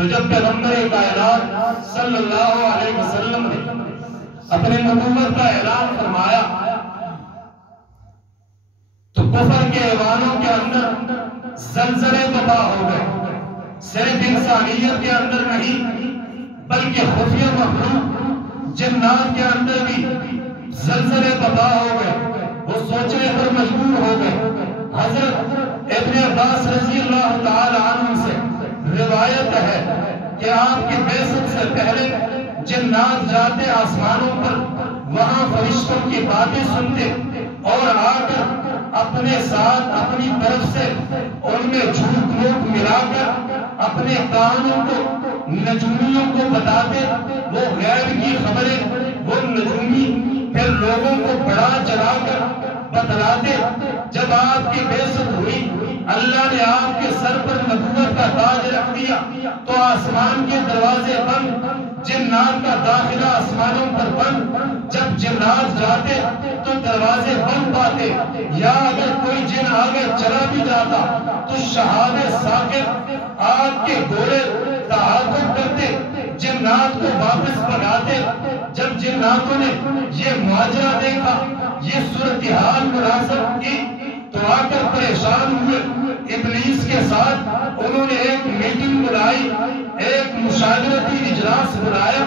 تو جب پیغمبر کائنات صلی اللہ علیہ وسلم نے اپنے نبوت کا اعلان فرمایا تو کفر کے ایوانوں کے اندر زلزلے برپا ہو گئے. صرف انسانیت کے اندر نہیں بلکہ خفیہ مخلوق جنات کے اندر بھی زلزلے برپا ہو گئے. وہ سوچنے پر مجبور ہو گئے. حضرت ابن عباس رضی اللہ تعالی عنہ سے روایت ہے کہ آپ کی بعثت سے پہلے جنات جاتے آسمانوں پر وہاں فرشتوں کی باتیں سنتے اور آ کر اپنے ساتھ اپنی طرف سے ان میں جھوٹ موٹ ملا کر اپنے کانوں کو نجومیوں کو بتاتے. وہ غیب کی خبریں وہ نجومی پھر لوگوں کو بڑا چلا کر بتلاتے. جب آپ کی بعثت ہوئی اللہ نے آپ کے سر پر نبوت کا تاج رکھ دیا تو آسمان کے دروازے بند, جنات کا داخلہ آسمانوں پر بند. جب جنات جاتے تو دروازے بند پاتے, یا اگر کوئی جن آگے چلا بھی جاتا تو شہاب ثاقب آگ کے گولے تعاقب کرتے, جنات کو واپس بھگاتے. جب جناتوں نے یہ ماجرا دیکھا, یہ صورتحال مناسب کی تو آ کر پریشان ہوئے. ابلیس کے ساتھ انہوں نے ایک میٹنگ بلائی, ایک مشاورتی اجلاس بلایا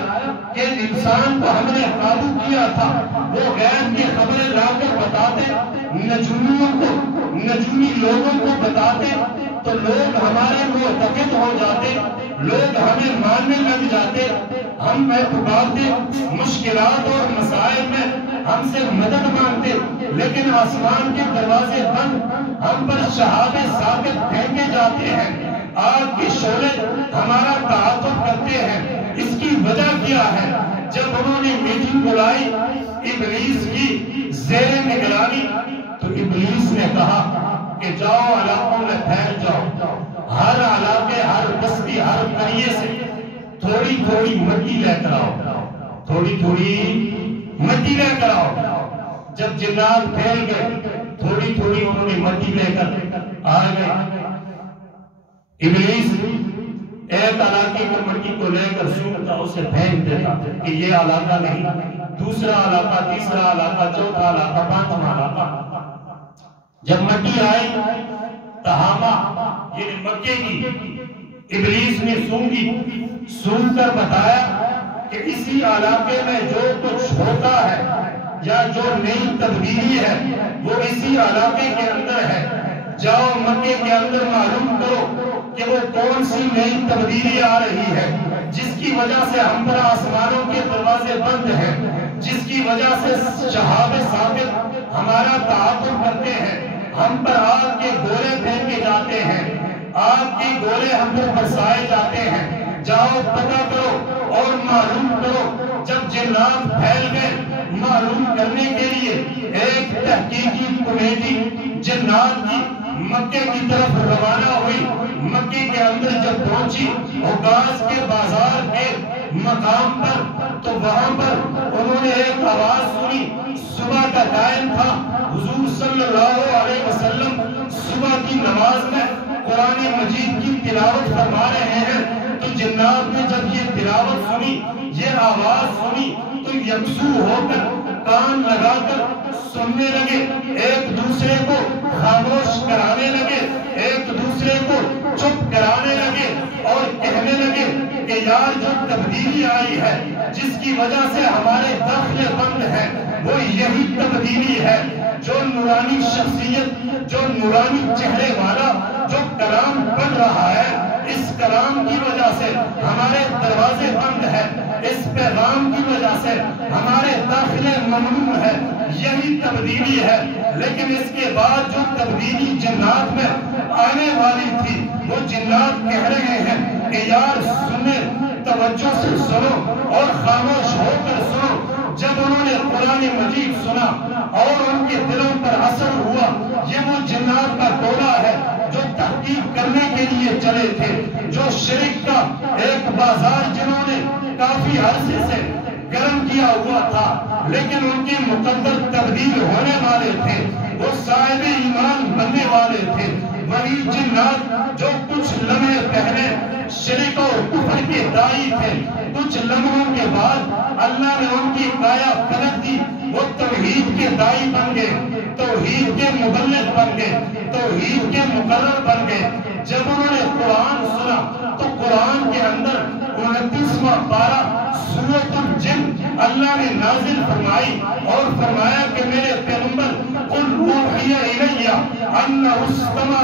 کہ انسان کو ہم نے قابو کیا تھا. وہ غیب کی خبریں لا کر بتاتے, نجومیوں کو نجومی لوگوں کو بتاتے تو لوگ ہمارے معتقد ہو جاتے, لوگ ہمیں ماننے لگ جاتے. ہم پکارتے, مشکلات اور مسائل میں ہم سے مدد مانگتے, لیکن آسمان کے دروازے بند, ہم پر شہاب ثاقب پھینکے جاتے ہیں, آگ کی شعلے ہمارا تعاقب کرتے ہیں. اس کی وجہ کیا ہے؟ جب انہوں نے میٹنگ بلائی ابلیس کی زیر نگرانی تو ابلیس نے کہا کہ جاؤ علاقوں میں پھیل جاؤ, ہر علاقے, ہر بستی, ہر قریے سے تھوڑی تھوڑی مٹی لے کر آؤ, تھوڑی تھوڑی مٹی لے کر آؤ. جب جنات پھیل گئے تھوڑی تھوڑی انہوں نے مٹی لے کر آ گئے. ابلیس ایک علاقے کی مٹی کو لے کر سونگتا, اسے پھینک دیتا کہ یہ علاقہ نہیں, دوسرا علاقہ, تیسرا علاقہ, چوتھا علاقہ, پانچواں علاقہ. جب مٹی آئی تہامہ یعنی مکے کی ابلیس نے سونگی, سونگ کر بتایا کہ اسی علاقے میں جو کچھ ہوتا ہے یا جو نئی تبدیلی ہے وہ اسی علاقے کے اندر ہے. جاؤ مکے کے اندر معلوم کرو کہ وہ کون سی نئی تبدیلی آ رہی ہے جس کی وجہ سے ہم پر آسمانوں کے دروازے بند ہیں, جس کی وجہ سے شہاب ثاقب ہمارا تعاقب کرتے ہیں, ہم پر آگ کے گولے پھینکے جاتے ہیں, آگ کے گولے ہم پر برسائے جاتے ہیں. جاؤ پتہ کرو اور معلوم کرو. جب جنات پھیل گئے معلوم کرنے کے لیے ایک تحقیقی کمیٹی جنات کی مکے کی طرف روانہ ہوئی. مکے کے اندر جب پہنچی حکاز کے بازار کے مقام پر تو وہاں پر انہوں نے ایک آواز سنی. صبح کا ٹائم تھا, حضور صلی اللہ علیہ وسلم صبح کی نماز میں قرآن مجید کی تلاوت فرما رہے ہیں. تو جنات نے جب یہ تلاوت سنی, یہ آواز سنی تو یکسو ہو کر کان لگا کر سننے لگے, ایک دوسرے کو خاموش کرانے لگے, ایک دوسرے کو چپ کرانے لگے اور کہنے لگے کہ یار جو تبدیلی آئی ہے جس کی وجہ سے ہمارے داخلے بند ہیں وہ یہی تبدیلی ہے. جو نورانی شخصیت, جو نورانی چہرے والا جو کلام پڑھ رہا ہے, اس کلام کی وجہ سے ہمارے دروازے بند ہیں, اس پیغام کی وجہ سے ہمارے داخلے ممنوع ہے, یہی تبدیلی ہے. لیکن اس کے بعد جو تبدیلی جنات میں آنے والی تھی وہ جنات کہہ رہے ہیں کہ یار سنیں, توجہ سے سنو اور خاموش ہو کر سنو. جب انہوں نے قرآن مجید سنا اور ان کے دلوں پر اثر ہوا, یہ وہ جنات کا ٹولہ ہے جو تحقیق کرنے کے لیے چلے تھے, جو شرک کا ایک بازار جنہوں نے کافی عرصے سے گرم کیا ہوا تھا لیکن ان کی مقدر تبدیل ہونے والے تھے, وہ صاحب ایمان بننے والے تھے. وہی جنات جو کچھ لمحے پہلے شرک اور کفر دائی تھے، کچھ لمحوں کے بعد اللہ نے ان کی کایا پلٹ دی، وہ توحید کے دائی بن گئے، توحید کے مبلغ بن گئے، توحید کے مقرر بن گئے۔ جب انہوں نے قرآن سنا تو قرآن کے اندر 29واں پارہ سورۃ الجن اللہ نے نازل فرمائی اور فرمایا کہ میرے پیغمبر قل اوحی الی انہ استمع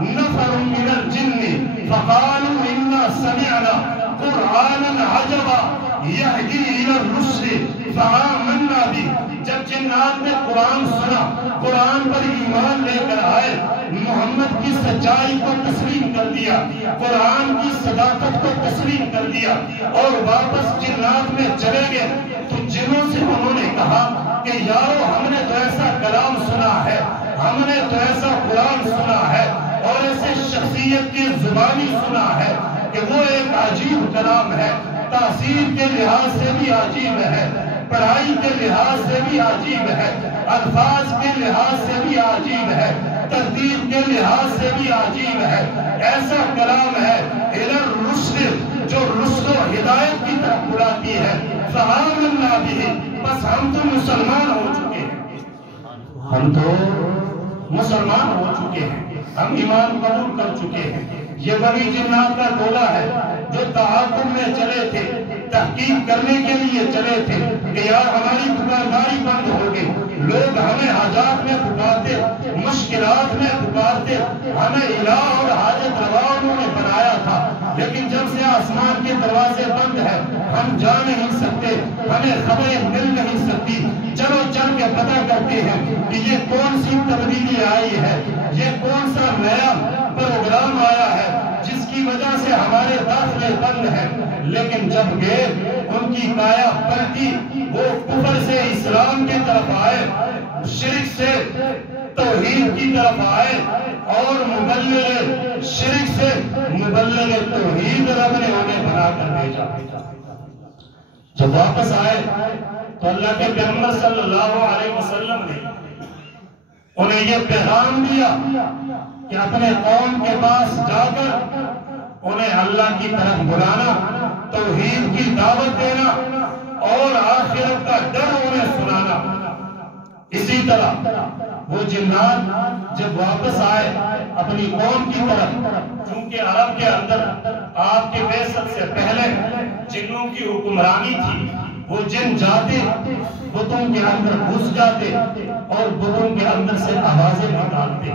نفر من الجن فقالوا انا سمعنا قرآنا عجبا یہدی الی الرشد فآمنا به۔ جب جنات نے قرآن سنا، قرآن پر ایمان لے کر آئے، محمد کی سچائی کو تسلیم کر دیا، قرآن کی صداقت کو تسلیم کر دیا اور واپس جنات میں چلے گئے، تو جنوں سے انہوں نے کہا کہ یارو ہم نے تو ایسا کلام سنا ہے، ہم نے تو ایسا قرآن سنا ہے اور ایسے شخصیت کی زبانی سنا ہے کہ وہ ایک عجیب کلام ہے، تاثیر کے لحاظ سے بھی عجیب ہے، پڑھائی کے لحاظ سے بھی عجیب ہے، الفاظ کے لحاظ سے بھی عجیب ہے، ترتیب کے لحاظ سے بھی عجیب ہے، ایسا کلام ہے الی الرشد جو رشد و ہدایت کی طرف بلاتی ہے۔ فآمنا به، بس ہم تو مسلمان ہو چکے ہیں، ہم تو مسلمان ہو چکے ہیں، ہم ایمان قبول کر چکے ہیں۔ یہ وہی جنات کا ٹولہ ہے جو تعاقب میں چلے تھے، تحقیق کرنے کے لیے چلے تھے کہ یار ہماری دکانداری بند ہو گئی، لوگ ہمیں حاجات میں پکارتے، مشکلات میں پکارتے، ہمیں الہ اور حاجت روا انہوں نے بنایا تھا، لیکن جب سے آسمان کے دروازے بند ہیں ہم جا نہیں سکتے، ہمیں خبریں مل نہیں سکتی، چلو چل کے پتہ کرتے ہیں کہ یہ کون سی تبدیلی آئی ہے، یہ کون سا نیا پروگرام آیا ہے جس کی وجہ سے ہمارے داخلے بند ہیں۔ لیکن جب گئے ان کی کایا پلٹی، وہ کفر سے اسلام کی طرف آئے، شرک سے توحید کی طرف آئے اور مبلغ شرک سے مبلغ توحید رب نے انہیں بنا کر بھیجا۔ جب واپس آئے تو اللہ کے پیغمبر صلی اللہ علیہ وسلم نے انہیں یہ پیغام دیا کہ اپنے قوم کے پاس جا کر انہیں اللہ کی طرف بلانا، توحید کی دعوت دینا اور آخرت کا ڈر انہیں سنانا۔ اسی طرح وہ جنات جب واپس آئے اپنی قوم کی طرف، چونکہ عرب کے اندر آپ کے بعثت سے پہلے جنوں کی حکمرانی تھی، وہ جن جاتے بتوں کے اندر گھس جاتے اور بتوں کے اندر سے آوازیں نکالتے۔